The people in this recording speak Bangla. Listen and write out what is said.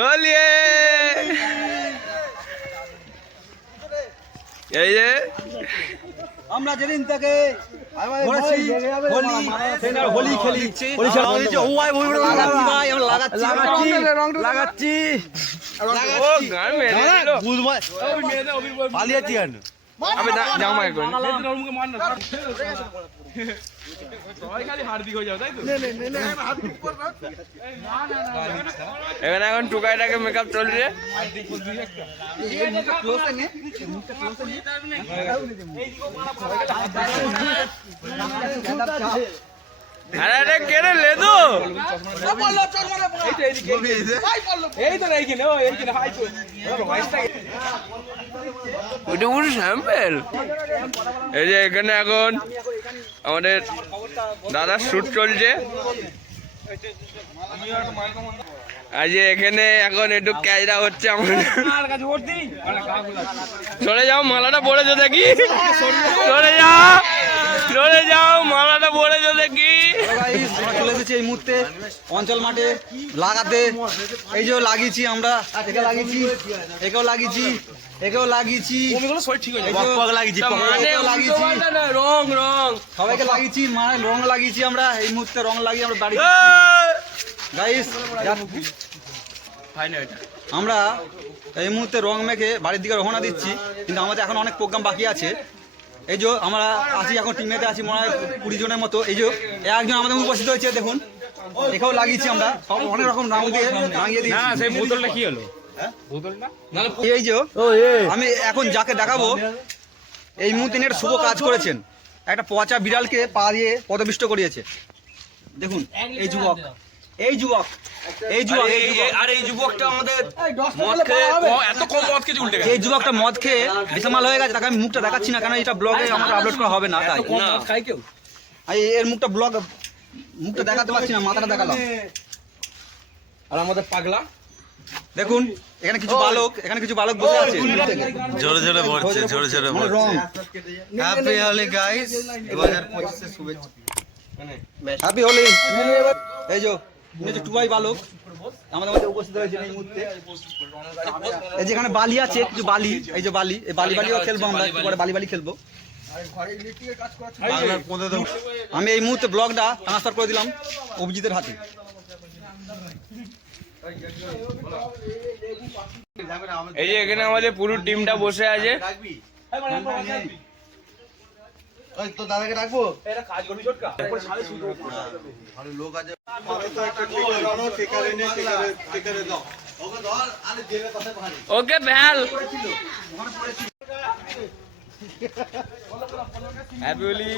হোলিয়ে এই যে আমরা যেদিন থেকে হোলি খেলি হোলি খেলা ও আই বই লাগাচ্ছি ভাই আমরা লাগাচ্ছি লাগাচ্ছি আরে আরে কেড়ে লে তো ওটা পুরো স্যাম্পেল এই যে এখানে এখন আমাদের দাদার চলছে। এখানে এখন একটু ক্যাজরা হচ্ছে সরে যাও, মালাটা পড়েছো দেখি। সরে যাও। যাও মালাটা চলে এসেছি এই মুহূর্তে অঞ্চল মাঠে লাগাতে। এই যে লাগিয়েছি আমরা একে লাগিয়েছি একেও লাগিয়েছি একেও রং রং। সবাইকে লাগিয়েছি মানে রং লাগিয়েছি আমরা এই মুহূর্তে রং লাগিয়ে আমরা বাড়ি গাইস আমরা এই মুহূর্তে রং মেখে বাড়ির দিকে রওনা দিচ্ছি কিন্তু আমাদের এখন অনেক প্রোগ্রাম বাকি আছে। এই যে আমরা আছি এখন টিমেতে আছি মনে হয় কুড়ি জনের মতো। এই যে একজন আমাদের উপস্থিত হয়েছে দেখুন। এখানেও লাগিয়েছি আমরা। সব অনেক রকম রং দিয়ে রাঙিয়ে দিয়েছি। সেই বোতলটা কি হলো? এই যে আমি এখন যাকে দেখাবো এই মুহূর্তে নিয়ে একটা শুভ কাজ করেছেন। একটা পচা বিড়ালকে পা দিয়ে পদবিষ্ট করিয়েছে। দেখুন এই যুবক। এই যুবক এই যুবক আর এই যুবকটা আমাদের মদ খেয়ে এত কম মদ খেয়ে উল্টে এই যুবকটা মদ খেয়ে বেসামাল হয়ে গেছে তাকে আমি মুখটা দেখাচ্ছি না কেন এটা ব্লগে আমাকে আপলোড করা হবে না তাই। না। খাই কেউ? এর মুখটা ব্লগ মুখটা দেখাতে পারছি না মাথাটা দেখালাম। আর আমাদের পাগলা? দেখুন এখানে কিছু বালক এখানে কিছু বালক বসে আছে। জোরে জোরে পড়ছে জোরে জোরে পড়ছে হ্যাপি হোলি গাইস 2025 শুভেচ্ছা। হ্যাপি হোলি এই যে যে টুবাই বালক। আমাদের মধ্যে উপস্থিত হয়েছে এই মুহূর্তে। এই যেখানে বালি আছে কিছু বালি এই যে বালি এই বালি বালিও খেলব আমরা একটু পরে বালি বালি খেলব। আমি এই মুহূর্তে ব্লগটা ট্রান্সফার করে দিলাম অভিজিতের হাতে। এই যে এখানে আমাদের পুরো টিমটা বসে আছে। ওই তো দাদাকে ডাকবো? আরে লোক আছে। ওকে ভ্যাল হ্যাপি হোলি